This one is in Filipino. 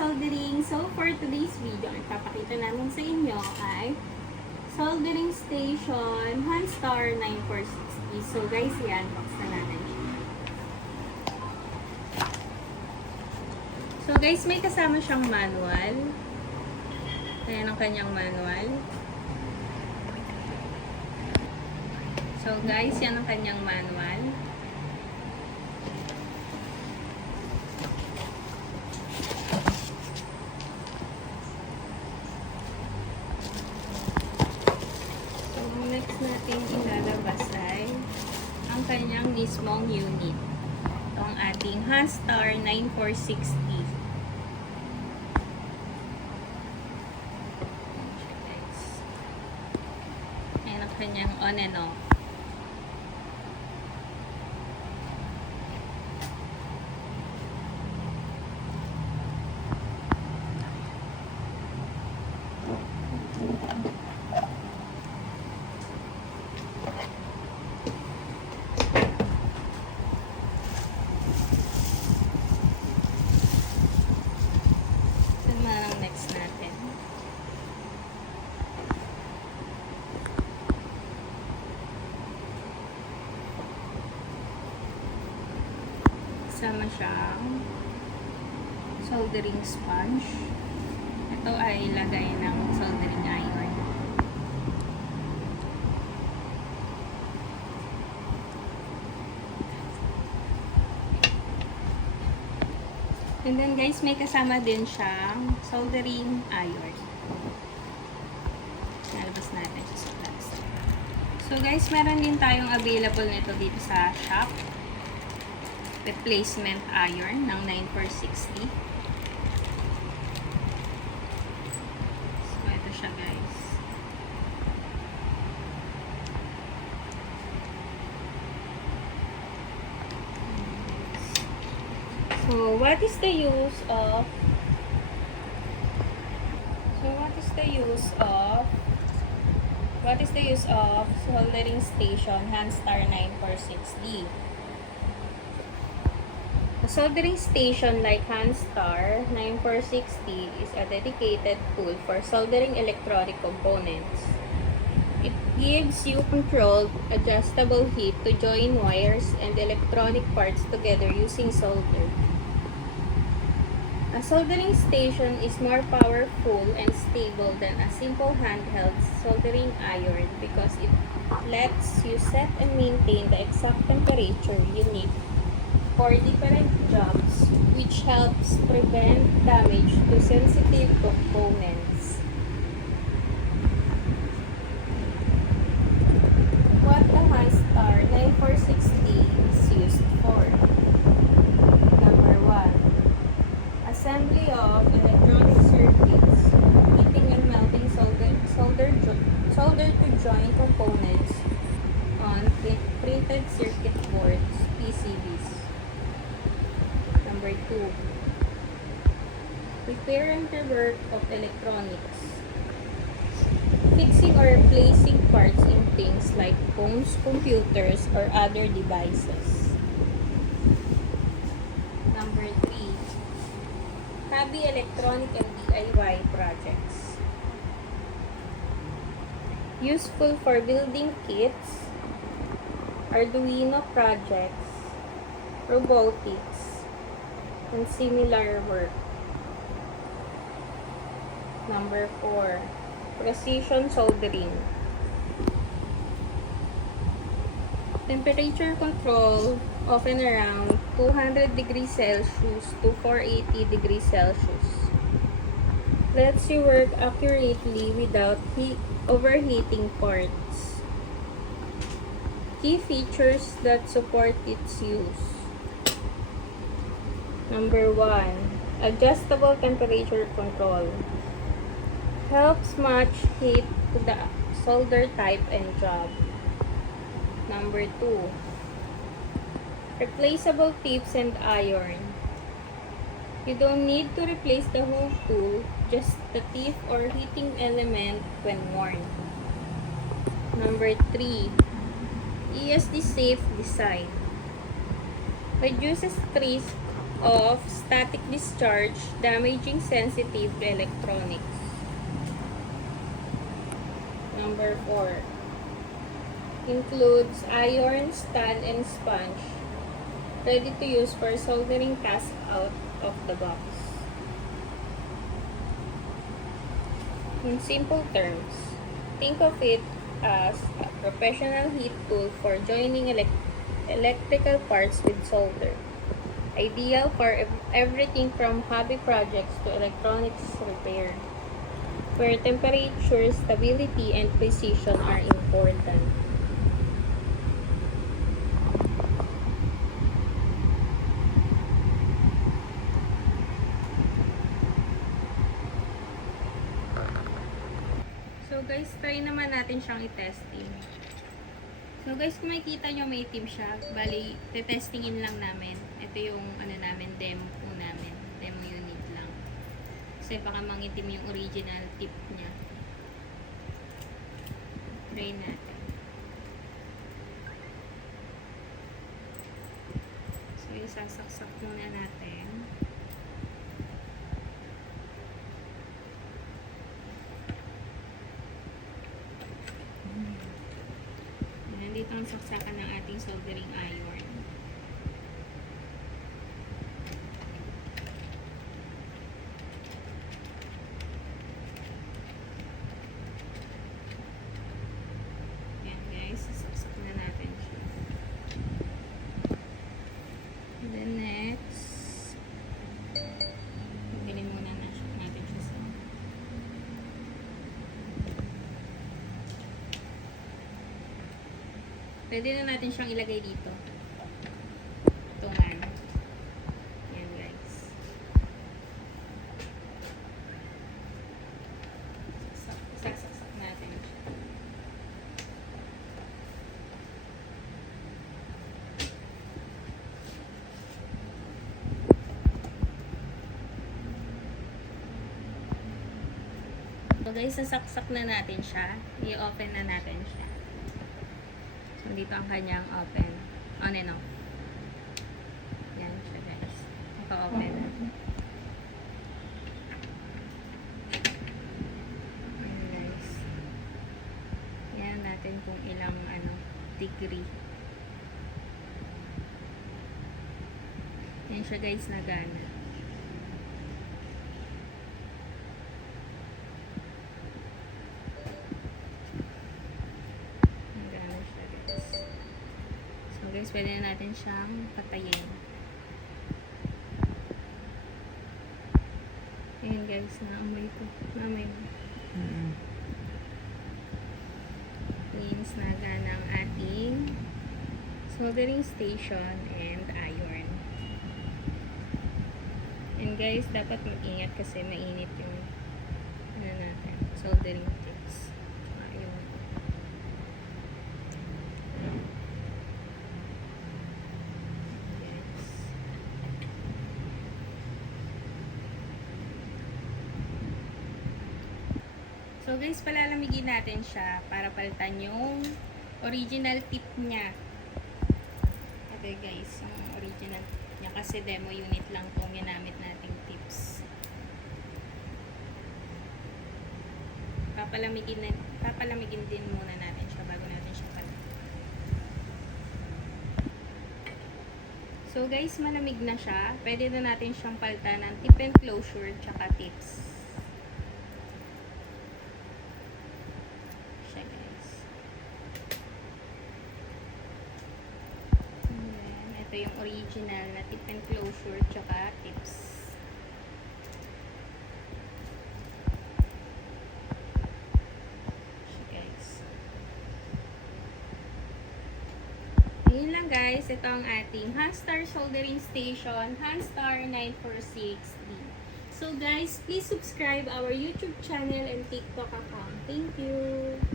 soldering. So, for today's video, ang papakita namin sa inyo ay soldering station Hanstar 9460. So, guys, yan. Box na natin siya. So, guys, may kasama siyang manual. Ayan ang kanyang manual. So, guys, yan ang kanyang manual. Next natin ilalabas ay ang kanyang mismong unit. Ito ang ating Hanstar 9460. Ayan ang kanyang on and off. Sama siyang soldering sponge. Ito ay lagay ng soldering iron. And then guys, may kasama din siyang soldering iron. Nalabas natin siya sa plastic. So guys, meron din tayong available nito dito sa shop. Replacement iron ng 9460. So, ito siya guys. So, what is the use of soldering station Hanstar 9460? A soldering station like Hanstar 9460 is a dedicated tool for soldering electronic components. It gives you controlled, adjustable heat to join wires and electronic parts together using solder. A soldering station is more powerful and stable than a simple handheld soldering iron because it lets you set and maintain the exact temperature you need for different jobs, which helps prevent damage to sensitive components. What the Hanstar 9460 is used for? Number 1. Assembly of electronic circuits, heating and melting solder to join components on printed circuit boards, PCBs. Number 2. Repair and rework of electronics. Fixing or replacing parts in things like phones, computers, or other devices. Number 3. Hobby electronic and DIY projects. Useful for building kits, Arduino projects, robotics, and similar work. Number 4. Precision soldering. Temperature control, often around 200 degrees Celsius to 480 degrees Celsius. Lets you work accurately without overheating parts. Key features that support its use. Number 1. Adjustable temperature control. Helps match heat to the solder type and job. Number 2. Replaceable tips and iron. You don't need to replace the whole tool, just the tip or heating element when worn. Number 3. ESD safe design. Reduces of static discharge damaging sensitive electronics. Number 4. Includes iron stand and sponge, ready to use for soldering tasks out of the box. In simple terms, think of it as a professional heat tool for joining electrical parts with solder. Ideal for everything from hobby projects to electronics repair, where temperature, stability, and precision are important. So guys, try naman natin siyang i-testing. So guys, kung makikita nyo may tip siya, bali, te-testingin lang namin. Ito yung ano namin, demo po namin. Demo unit lang. Kasi baka mangitim yung original tip niya. Try natin. So isasaksak muna natin. Nandito ang saksakan ng ating soldering iron. Yan guys, sasaksak na natin siya. And then next, pagbilin muna natin siya sa pwede na natin siyang ilagay dito. Tungan. Yan guys. Sasaksak natin siya. So guys, sasaksak na natin siya. I-open na natin siya. So, dito ang kanyang open. On and off. Yan siya guys. Naka-open na. Yan guys. Yan natin kung ilang degree. Yan siya guys, nagana. Guys, pwede na natin siyang patayin. Ayan guys, naamoy ko. Naamoy mo. Means nagana ang ating soldering station and iron. And guys, dapat mag-ingat kasi mainit yung natin, soldering tips. Ayun. So guys, palalamigin natin siya para palitan yung original tip niya. Ito guys, yung original tip niya kasi demo unit lang itong ginamit nating tips. Papalamigin din muna natin siya bago natin siya palitan. So guys, malamig na siya. Pwede na natin siyang palitan ng tip and closure tsaka tips. Ito yung original na tip and closure tsaka tips. Guys. Ayun lang guys, ito ang ating Hanstar soldering station, Hanstar 946D. So guys, please subscribe our YouTube channel and TikTok account. Thank you!